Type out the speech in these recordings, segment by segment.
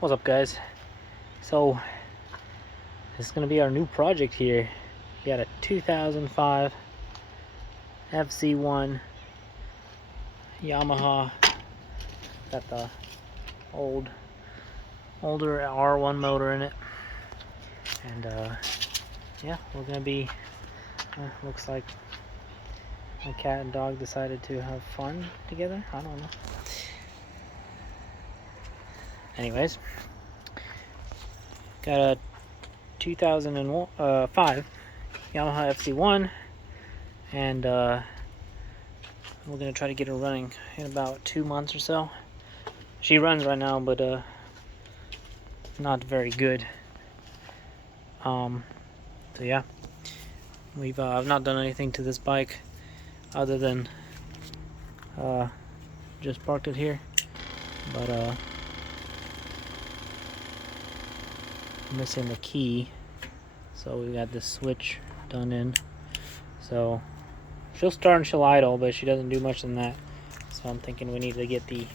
What's up, guys? So this is gonna be our new project here. We got a 2005 FZ1 Yamaha. Got the older R1 motor in it, and yeah, we're gonna be. Looks like my cat and dog decided to have fun together. I don't know. Anyways, got a 2005 Yamaha FZ1, and we're gonna try to get her running in about 2 months or so. She runs right now, but not very good. So yeah, I've not done anything to this bike other than just parked it here, but missing the key, so we got this switch done in. So she'll start and she'll idle, but she doesn't do much than that. So I'm thinking we need to get the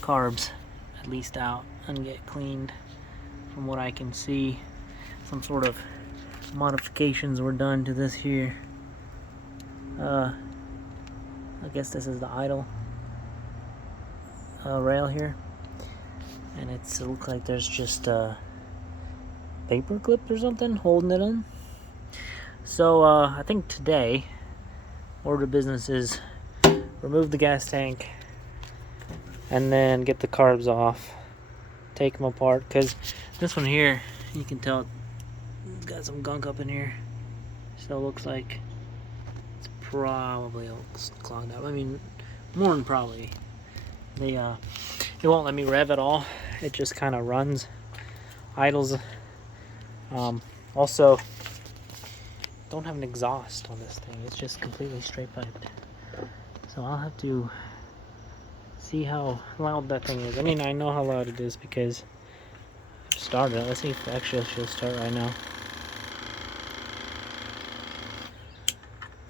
carbs at least out and get cleaned. From what I can see, some sort of modifications were done to this here. I guess this is the idle rail here, and it looks like there's just paper clips or something holding it in. So I think today order of business is remove the gas tank and then get the carbs off, take them apart, because this one here, you can tell it's got some gunk up in here, so it looks like it's probably all clogged up. I mean, more than probably. It won't let me rev at all. It just kind of runs, idles. Also, don't have an exhaust on this thing. It's just completely straight piped. So I'll have to see how loud that thing is. I mean, I know how loud it is because I've started it. Let's see if actually she'll start right now.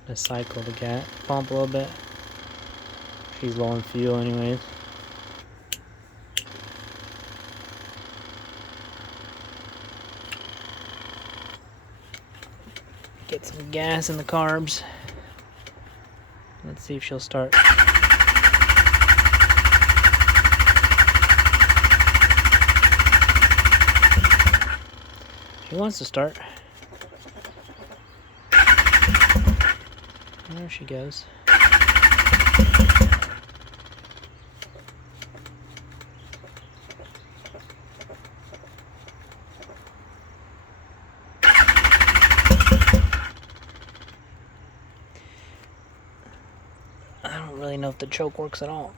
Let's cycle the gas pump a little bit. She's low on fuel anyways. Get some gas in the carbs. Let's see if she'll start. She wants to start. There she goes. I don't really know if the choke works at all.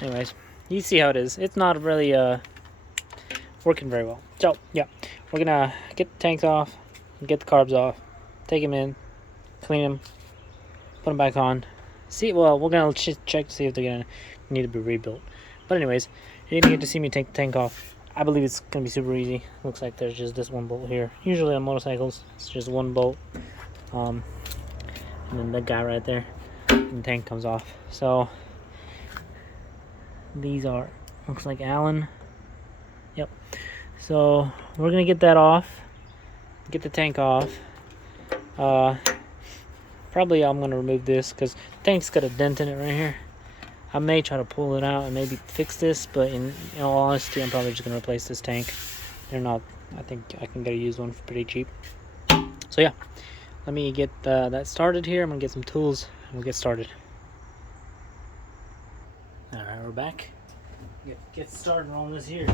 Anyways, you see how it is. It's not really working very well. So yeah, we're gonna get the tanks off, get the carbs off, take them in, clean them, put them back on. See, well, we're gonna check to see if they're gonna need to be rebuilt. But anyways, you didn't get to see me take the tank off. I believe it's gonna be super easy. Looks like there's just this one bolt here. Usually on motorcycles, it's just one bolt, and then that guy right there, and the tank comes off. So these are, looks like Allen. Yep. So we're gonna get that off, get the tank off. Probably I'm gonna remove this because the tank's got a dent in it right here. I may try to pull it out and maybe fix this, but in all honesty, I'm probably just gonna replace this tank. They're not. I think I can get a used one for pretty cheap. So yeah, let me get that started here. I'm gonna get some tools and we'll get started. All right, we're back. Get started on this here.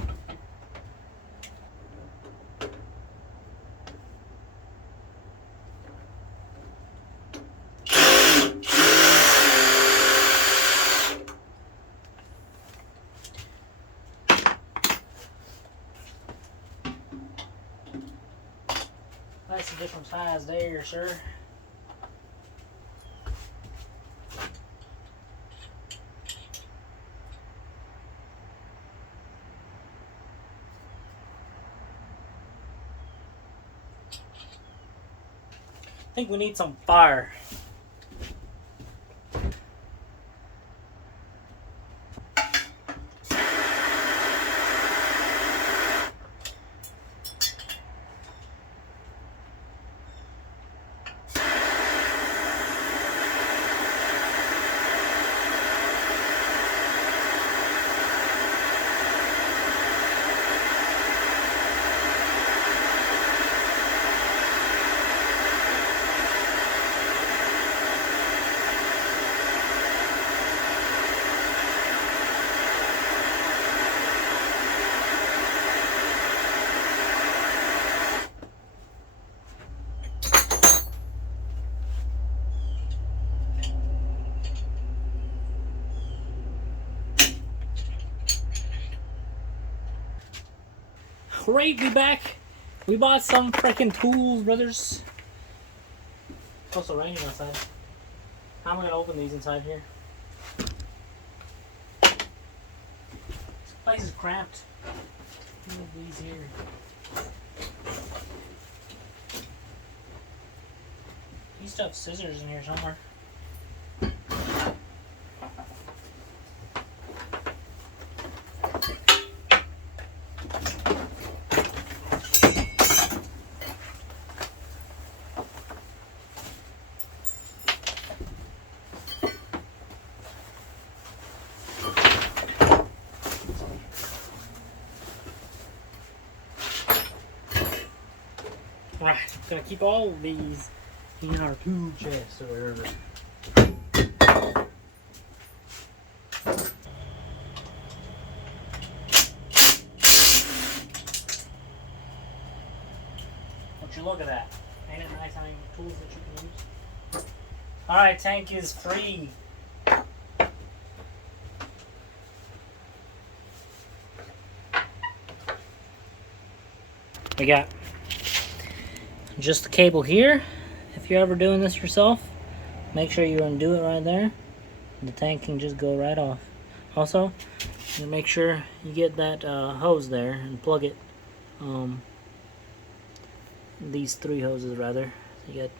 That's a different size there, sir. I think we need some fire. Great, be back. We bought some freaking tools, brothers. It's also raining outside. How am I gonna open these inside here? This place is cramped. Move these here. You used to have scissors in here somewhere. Right, gonna keep all of these in our tool chest or whatever. Would you look at that? Ain't it nice having tools that you can use? Alright, tank is free. We got just the cable here. If you're ever doing this yourself, make sure you undo it right there. The tank can just go right off. Also, you make sure you get that hose there and plug it. These 3 hoses rather. So you got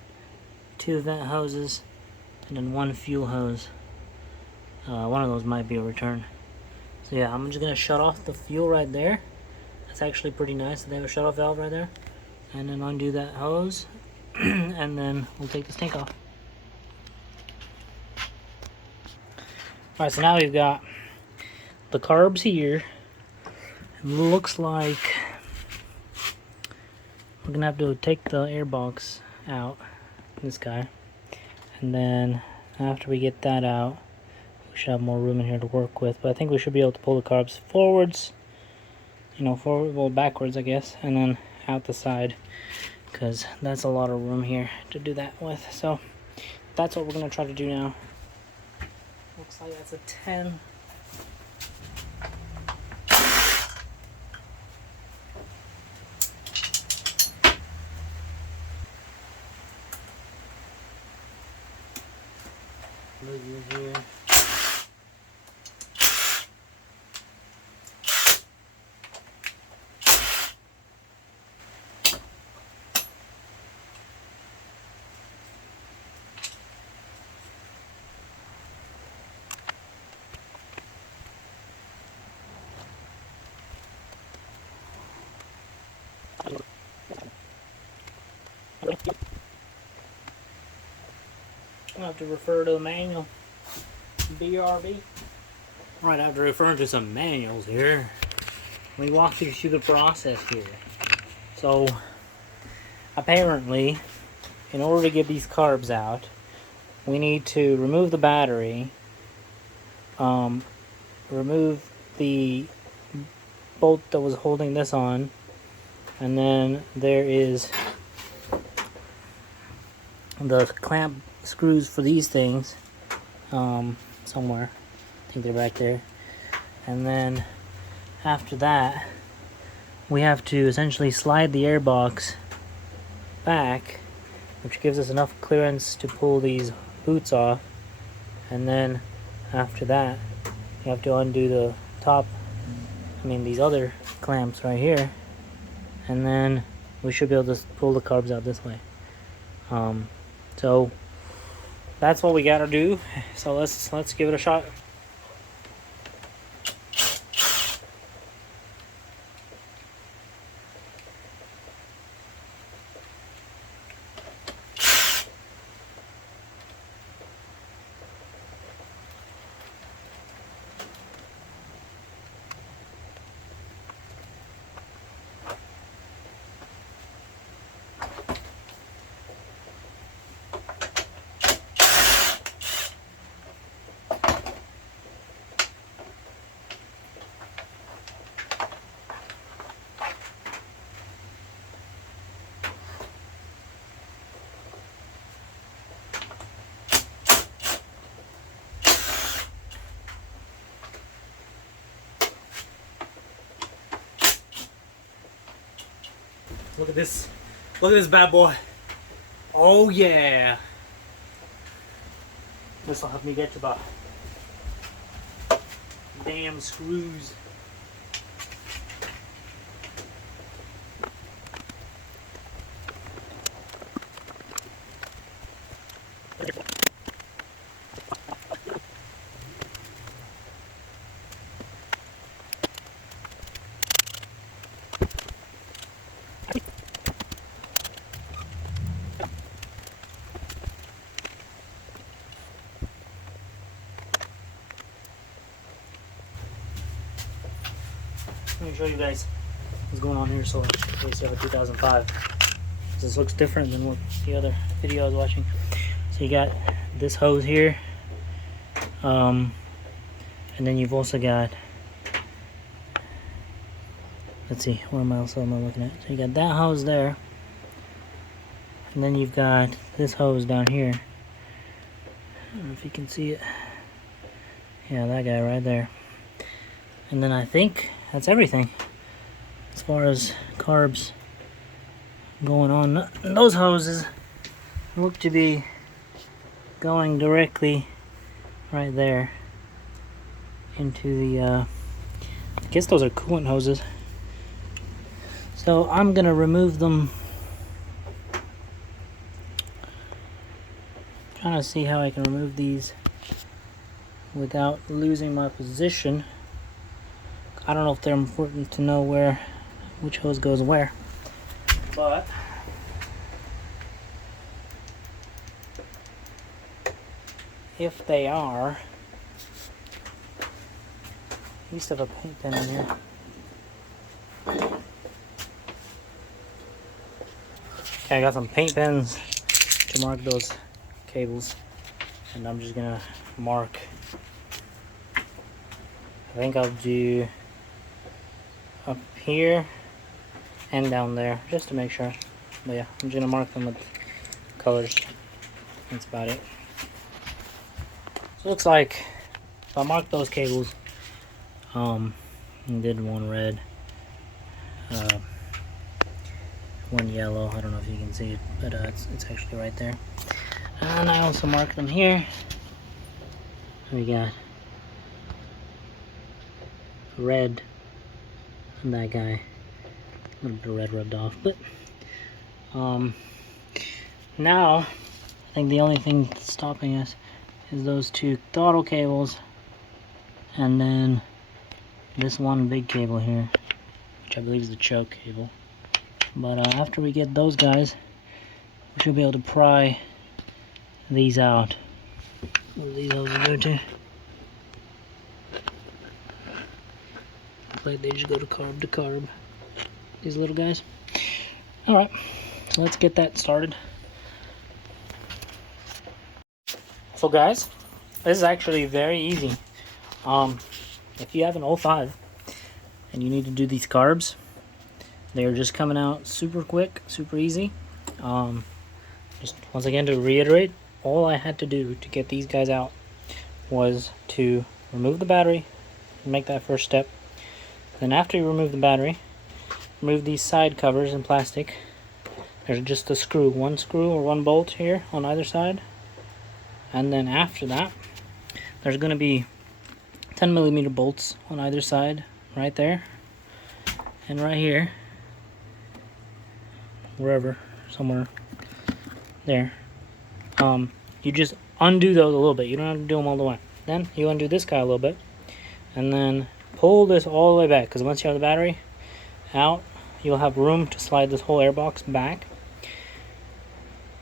2 vent hoses and then 1 fuel hose. One of those might be a return. So yeah, I'm just gonna shut off the fuel right there. That's actually pretty nice. They have a shut-off valve right there. And then undo that hose, and then we'll take this tank off. Alright, so now we've got the carbs here. It looks like we're gonna have to take the air box out, this guy. And then after we get that out, we should have more room in here to work with. But I think we should be able to pull the carbs forwards, you know, forward, well, backwards, I guess, and then out the side, because that's a lot of room here to do that with. So that's what we're going to try to do now. Looks like that's a 10. Look in here. I'll have to refer to the manual. BRB. Right, after referring to some manuals here, we walk you through the process here. So, apparently, in order to get these carbs out, we need to remove the battery, remove the bolt that was holding this on, and then there is the clamp screws for these things somewhere. I think they're back there. And then after that, we have to essentially slide the airbox back, which gives us enough clearance to pull these boots off. And then after that, you have to undo the top, these other clamps right here, and then we should be able to pull the carbs out this way. So that's what we gotta do. So let's give it a shot. Look at this. Look at this bad boy. Oh yeah. This will help me get to the damn screws. Let me show you guys what's going on here. So in case you have a 2005, this looks different than what the other video I was watching. So you got this hose here, and then you've also got, let's see, where am I looking at? So you got that hose there, and then you've got this hose down here. I don't know if you can see it. Yeah, that guy right there. And then I think that's everything as far as carbs going on. Those hoses look to be going directly right there into the I guess those are coolant hoses. So I'm gonna remove them. Trying to see how I can remove these without losing my position. I don't know if they're important to know which hose goes where, but if they are, I used to have a paint pen in here. Okay, I got some paint pens to mark those cables, and I'm just gonna mark. I think I'll do up here and down there just to make sure. But yeah, I'm just gonna mark them with colors. That's about it. So it looks like if I mark those cables, did one red, one yellow. I don't know if you can see it, but it's actually right there. And I also marked them here. We got red and that guy. A little bit of red rubbed off, but now I think the only thing stopping us is those two throttle cables, and then this one big cable here, which I believe is the choke cable. But after we get those guys, we should be able to pry these out. Where do these hoses go to? Looks like they just go to carb. These little guys. Alright, so let's get that started. So guys, this is actually very easy. If you have an 05 and you need to do these carbs, they're just coming out super quick, super easy. Just once again to reiterate, all I had to do to get these guys out was to remove the battery and make that first step. Then after you remove the battery, remove these side covers in plastic. There's just a screw, one screw or one bolt here on either side. And then after that, there's going to be 10mm bolts on either side, right there. And right here, wherever, somewhere there. you just undo those a little bit. You don't have to do them all the way. Then you undo this guy a little bit, and then pull this all the way back, because once you have the battery out, you'll have room to slide this whole airbox back.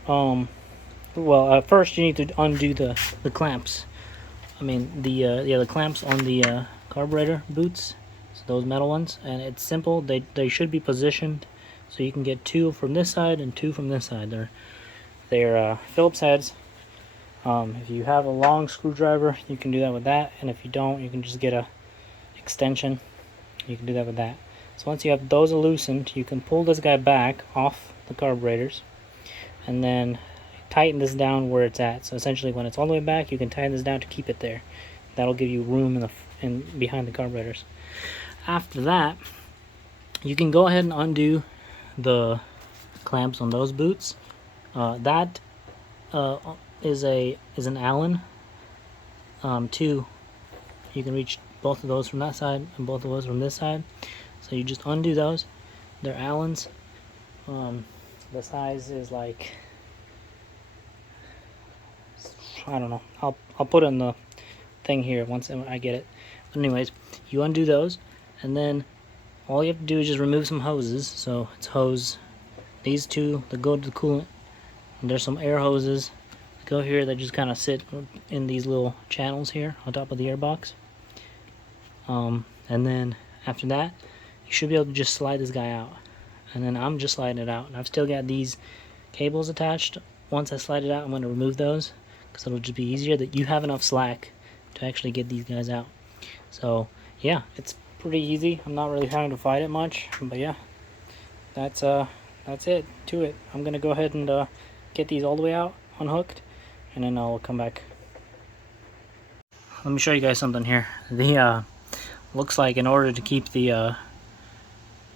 Well, first you need to undo the clamps. I mean the clamps on the carburetor boots, so those metal ones. And it's simple. They should be positioned so you can get 2 from this side and 2 from this side. They're Phillips heads. If you have a long screwdriver, you can do that with that, and if you don't, you can just get a extension. You can do that with that. So once you have those loosened, you can pull this guy back off the carburetors, and then tighten this down where it's at. So essentially, when it's all the way back, you can tighten this down to keep it there. That'll give you room in behind the carburetors. After that, you can go ahead and undo the clamps on those boots. That is an Allen. You can reach both of those from that side and both of those from this side. So you just undo those. They're Allens. The size is like, I don't know. I'll put in the thing here once I get it. But anyways, you undo those, and then all you have to do is just remove some hoses. So it's hose, these two that go to the coolant, and there's some air hoses that go here that just kind of sit in these little channels here on top of the airbox. And then after that, you should be able to just slide this guy out. And then I'm just sliding it out, and I've still got these cables attached. Once I slide it out, I'm going to remove those, because it'll just be easier that you have enough slack to actually get these guys out. So yeah, it's pretty easy. I'm not really having to fight it much, but yeah, that's it to it. I'm gonna go ahead and get these all the way out, unhooked, and then I'll come back. Let me show you guys something here. The looks like in order to keep the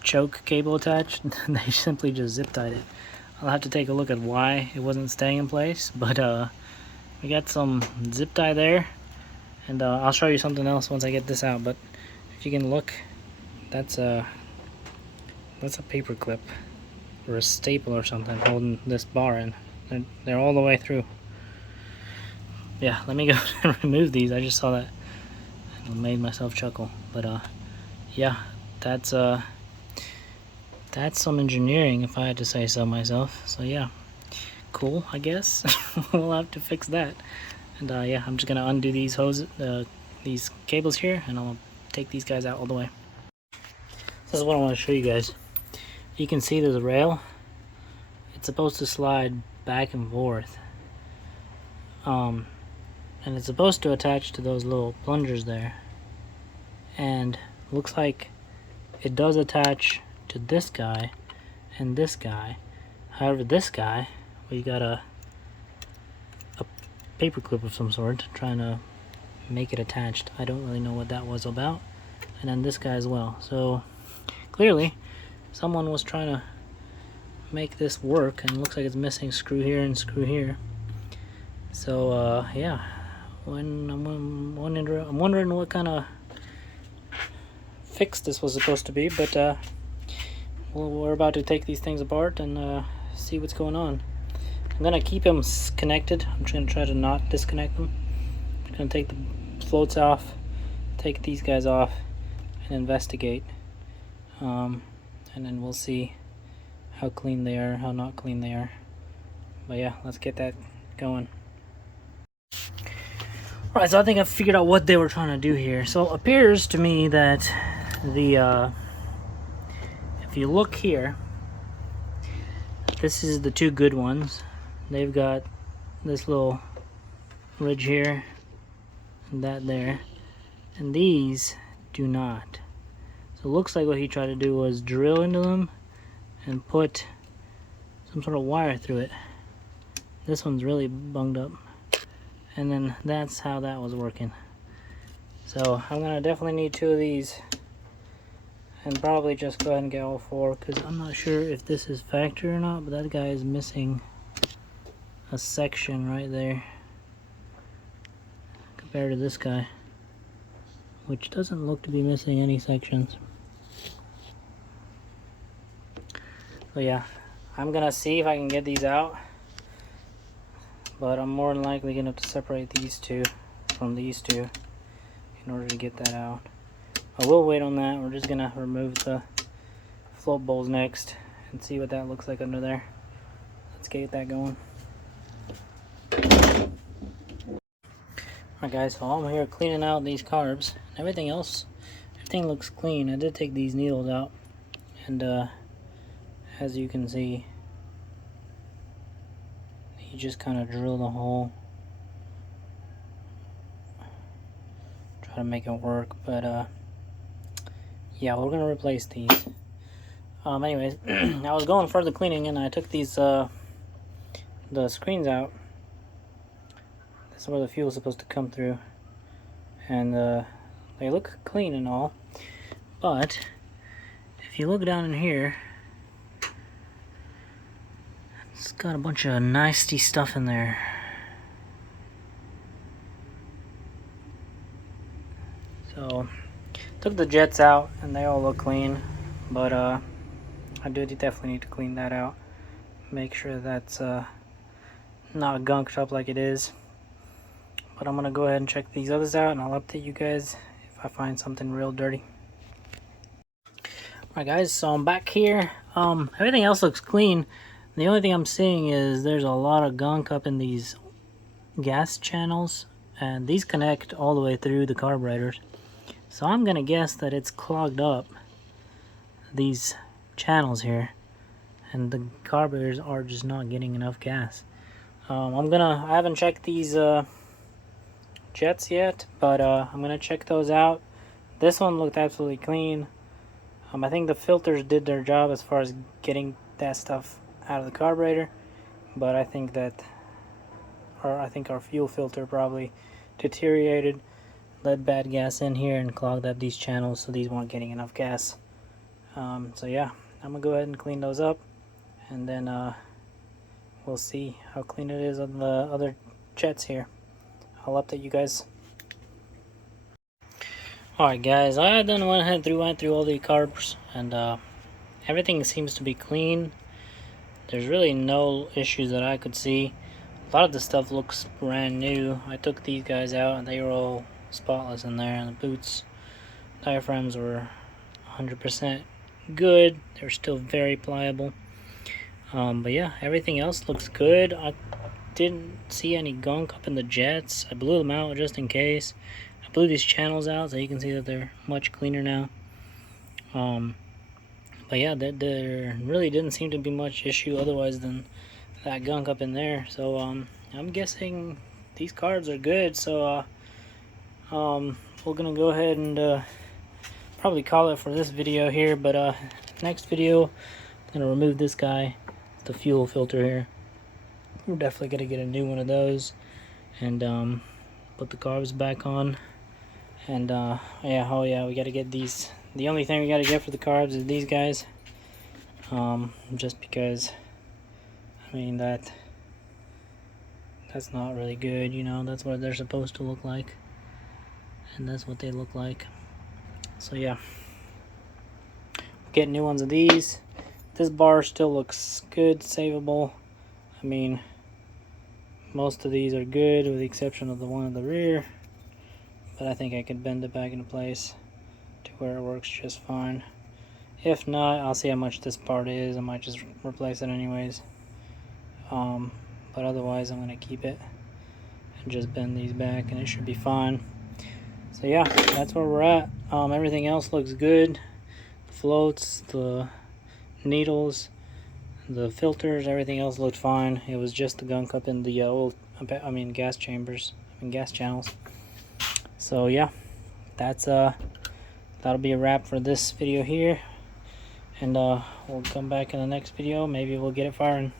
choke cable attached, they simply just zip tied it. I'll have to take a look at why it wasn't staying in place, but we got some zip tie there, and I'll show you something else once I get this out. But if you can look, that's a paper clip or a staple or something holding this bar in. They're all the way through. Yeah, let me go and remove these. I just saw that and made myself chuckle. But yeah, that's some engineering, if I had to say so myself. So yeah, cool, I guess. We'll have to fix that. And yeah, I'm just gonna undo these these cables here, and I'll take these guys out all the way. This is what I want to show you guys. You can see there's a rail. It's supposed to slide back and forth, and it's supposed to attach to those little plungers there, and looks like it does attach to this guy and this guy. However, this guy, we got a paper clip of some sort trying to make it attached. I don't really know what that was about. And then this guy as well. So clearly someone was trying to make this work, and it looks like it's missing screw here and screw here. So yeah, I'm wondering what kind of fix this was supposed to be, but well, we're about to take these things apart and see what's going on. I'm gonna keep them connected. I'm just gonna try to not disconnect them. I'm gonna take the floats off, take these guys off, and investigate. And then we'll see how clean they are, how not clean they are. But yeah, let's get that going. Alright, so I think I've figured out what they were trying to do here. So it appears to me that the if you look here, this is the two good ones. They've got this little ridge here and that there, and these do not. So it looks like what he tried to do was drill into them and put some sort of wire through it. This one's really bunged up, and then that's how that was working. So I'm gonna definitely need 2 of these, and probably just go ahead and get all 4, because I'm not sure if this is factory or not, but that guy is missing a section right there compared to this guy, which doesn't look to be missing any sections. So yeah, I'm gonna see if I can get these out. but I'm more than likely gonna have to separate these two from these two in order to get that out. I will wait on that. We're just gonna remove the float bowls next and see what that looks like under there. Let's get that going. Alright guys, so I'm here cleaning out these carbs. Everything looks clean. I did take these needles out, and as you can see, you just kind of drill the hole. Try to make it work, but yeah, we're gonna replace these. Anyways, I was going for the cleaning and I took these the screens out. This is where the fuel is supposed to come through, and they look clean and all, but if you look down in here, it's got a bunch of nasty stuff in there. So took the jets out and they all look clean, but I do definitely need to clean that out, make sure that's not gunked up like it is. But I'm gonna go ahead and check these others out, and I'll update you guys if I find something real dirty. Alright guys, so I'm back here. Everything else looks clean. The only thing I'm seeing is there's a lot of gunk up in these gas channels, and these connect all the way through the carburetors. So I'm gonna guess that it's clogged up, these channels here, and the carburetors are just not getting enough gas. I haven't checked these jets yet, but I'm gonna check those out. This one looked absolutely clean. I think the filters did their job as far as getting that stuff out of the carburetor, but I think our fuel filter probably deteriorated, let bad gas in here and clogged up these channels, so these weren't getting enough gas. So yeah, I'm gonna go ahead and clean those up, and then we'll see how clean it is on the other jets here. I'll update you guys. Alright guys, I then went through all the carbs, and everything seems to be clean. There's really no issues that I could see. A lot of the stuff looks brand new. I took these guys out and they were all spotless in there, and the boots diaphragms were 100% good. They're still very pliable. But yeah, everything else looks good. I didn't see any gunk up in the jets. I blew them out just in case. I blew these channels out so you can see that they're much cleaner now. But yeah, there really didn't seem to be much issue otherwise than that gunk up in there. So I'm guessing these carbs are good. So we're gonna go ahead and probably call it for this video here. But next video, I'm gonna remove this guy, the fuel filter here. We're definitely gonna get a new one of those, and put the carbs back on. And yeah, we gotta get these. The only thing we gotta get for the carbs is these guys, just because I mean that's not really good, you know. That's what they're supposed to look like, and that's what they look like. So yeah, get new ones of these. This bar still looks good, savable. I mean, most of these are good with the exception of the one in the rear, but I think I could bend it back into place to where it works just fine. If not, I'll see how much this part is. I might just replace it anyways. But otherwise I'm gonna keep it and just bend these back and it should be fine. So yeah, that's where we're at. Everything else looks good. The floats, the needles, the filters, everything else looked fine. It was just the gunk up in the gas chambers, gas channels. So yeah, that's that'll be a wrap for this video here, and we'll come back in the next video. Maybe we'll get it firing.